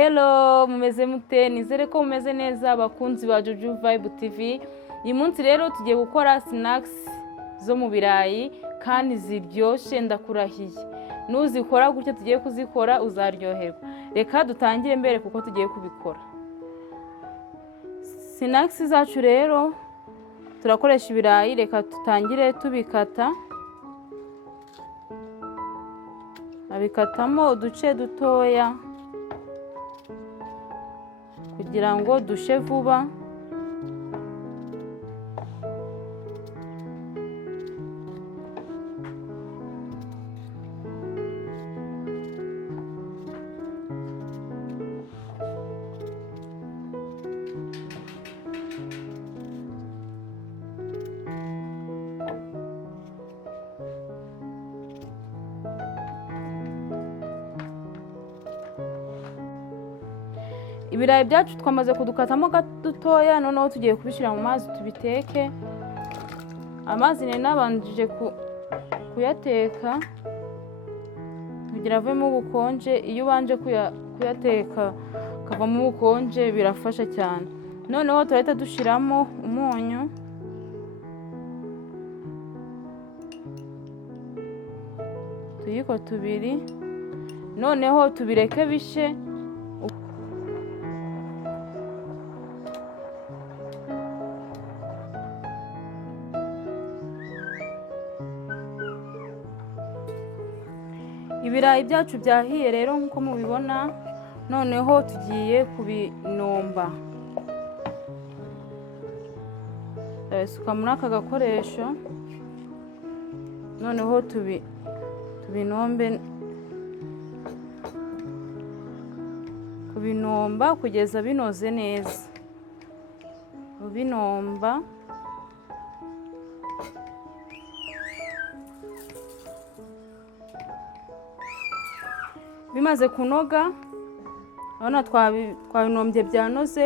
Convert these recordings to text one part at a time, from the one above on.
Hello, mumeze mute? Nizere ko mumeze neza abakunzi ba Juju Vibe TV. Uyu munsi rero tugiye gukora snacks zo mu birayi kandi ziryoshe ndakurahiye. Nuzikora gutyo tugiye kuzikora uzaryoherwa. Reka dutangire mbere kuko tugiye kubikora. Snacks zacu rero turakoresha ibirayi, reka tutangire tubikata. Abikatamo uduce dutoya kugira ngo dushe vuba. Ibirayi byacu twamaze kudukatamo dutoya, noneho tugiye kubishyira mu mazi tubiteke. Amazi nabanjije kuyateka kugira avemo ubukonje. Iyo ubanje kuyateka kavamo ubukonje birafasha cyane. Noneho turahita dushiramo umunyu, tuyiko tubiri, noneho tubireke bishe. Ibirayi byacu byahiye rero nkuko mubibona, noneho tugiye kubinomba. Suka muri aka gakoresho, noneho kubinomba kugeza binoze neza. Ubinomba bimaze kunoga, urabona twabinombye byanoze.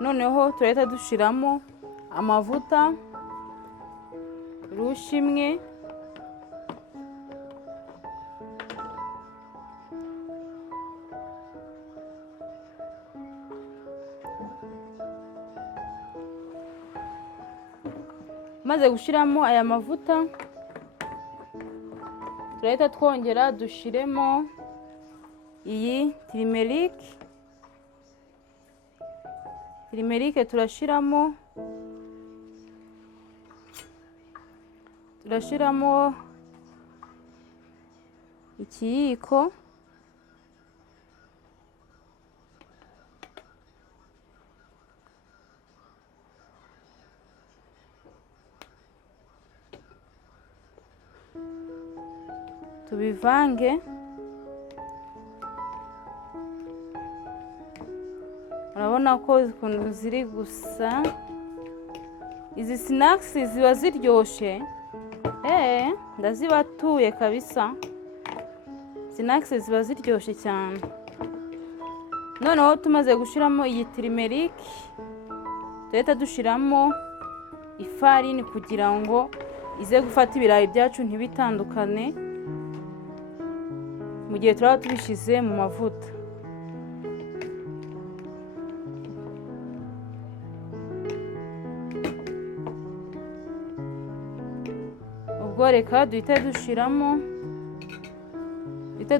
Noneho turahita dushiramo amavuta rushi imwe, maze gushiramo aya mavuta turahita twongera dushiremo iyi tirimerike turashiramo ikiyiko, tubivange. Urabona ko ukuntu ziri gusa. Izi snacks ziba ziryoshe, ndazibatuye kabisa. Snacks ziba ziryoshe cyane. Noneho tumaze gushiramo iyi tirimerike, tuhita dushiramo ifarini kugira ngo ize gufata ibirayi byacu ntibitandukane mu gihe turaba tubishize mu mavuta. Ubwo reka duhite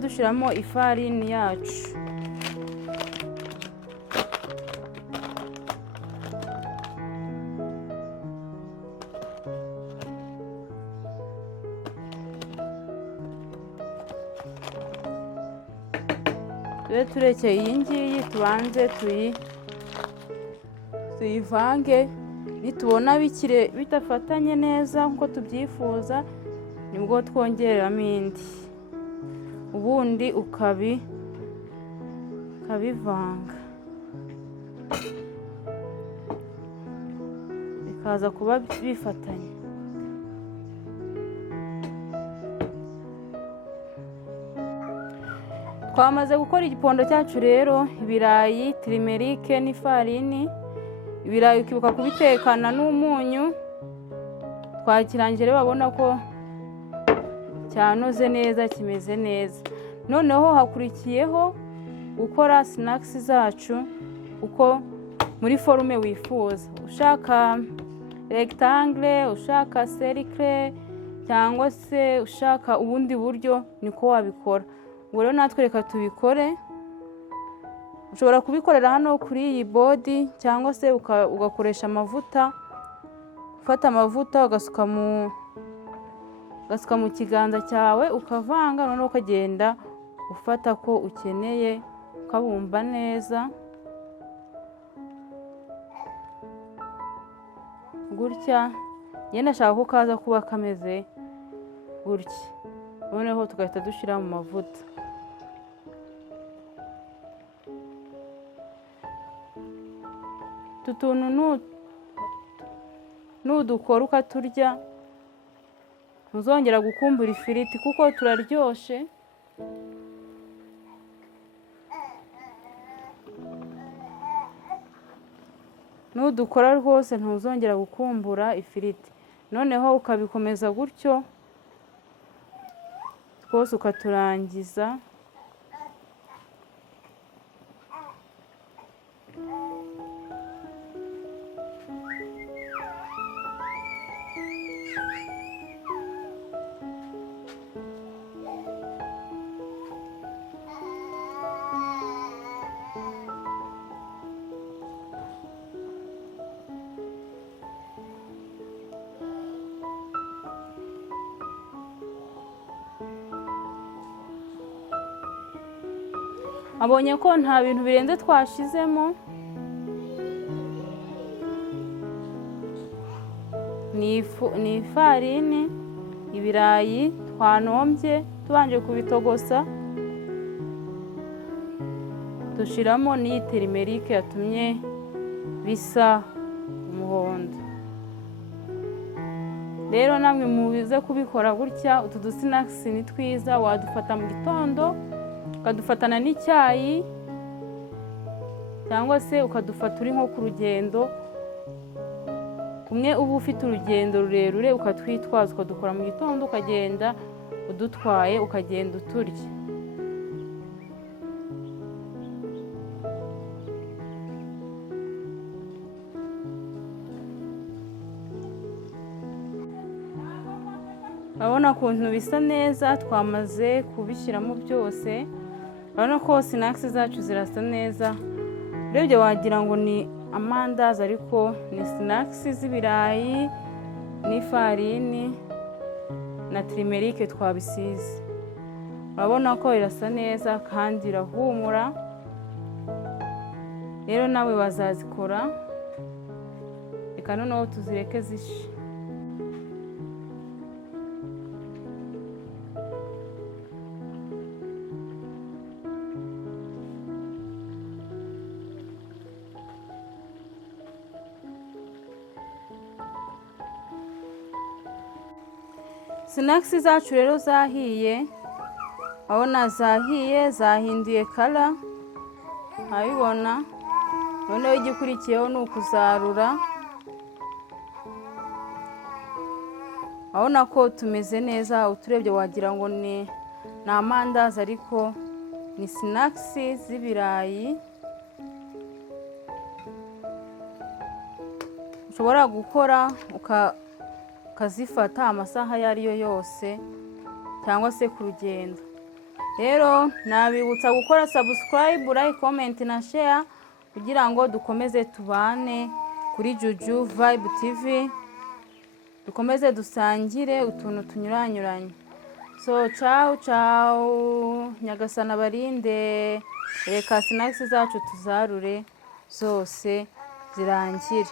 dushiramo ifarini yacu. Turekeye iyi ngiyi tubanze tuyivange. Nitubona bitafatanye neza nkuko tubyifuza, nibwo twongeramo indi, ubundi ukabivanga bikaza kuba bifatanye. Twamaze gukora igipondo cyacu rero, ibirayi, tirimerike n'ifarini. Ibirayi ukibuka kubitekana n'umunyu. Twakirangire babona ko cyanoze neza, kimeze neza. Noneho hakurikiyeho gukora sinakisi zacu uko muri forume wifuza, ushaka rectangle, ushaka cercle, cyangwa se ushaka ubundi buryo niko wabikora. Ubwo rero natwe reka tubikore. Ushobora kubikorera hano kuri iyi bodi, cyangwa se ugakoresha amavuta, ufata amavuta ugasuka mu kiganza cyawe ukavanga, noneho ukagenda ufata ko ukeneye ukabumba neza gutya. Yenda shaka ko kaza kuba kameze gutya, noneho tugahita dushyira mu mavuta. Tutuntu nudukora ukaturya ntuzongera gukumbura ifiriti kuko turaryoshe. Nudukora rwose ntuzongera gukumbura ifiriti. Noneho ukabikomeza gutyo twose ukaturangiza. Abonye ko nta bintu birenze twashizemo, ni ifarini, ibirayi twanombye tubanje kubitogosa, dushiramo n'iyi tirimerike yatumye bisa umuhondo. Rero namwe mubize kubikora gutya. Utu dusinakisi ni twiza, wadufata mu gitondo ukadufatana n'icyayi, cyangwa se ukadufata uri nko ku rugendo. Kumwe uba ufite urugendo rurerure ukatwitwaza ukadukora mu gitondo, ukagenda udutwaye ukagenda uturya. Urabona ukuntu bisa neza, twamaze kubishyiramo byose. Urabona ko sinakisi zacu zirasa neza. Urebye wagira ngo ni amandazi, ariko ni sinakisi z'ibirayi n'ifarini na tirimerike twabisize. Urabona ko irasa neza kandi irahumura. Rero nawe wazazikora. Reka noneho tuzireke zishe. Sinakisi zacu rero zahiye. Urabona zahiye, zahinduye kala. Urabibona. Noneho igikurikiyeho ni ukuzarura. Urabona ko tumeze neza, uturebye wagira ngo ni amandazi, ariko ni sinakisi z'ibirayi. Ushobora gukora ukazifata amasaha ayo ari yo yose, cyangwa se ku rugendo. Rero nabibutsa gukora subscribe, like, comment na share kugira ngo dukomeze tubane kuri Juju Vibe TV, dukomeze dusangire utuntu tunyuranyuranye. So ciao ciao, Nyagasana barinde. Reka sinakisi zacu tuzarure zose zirangire.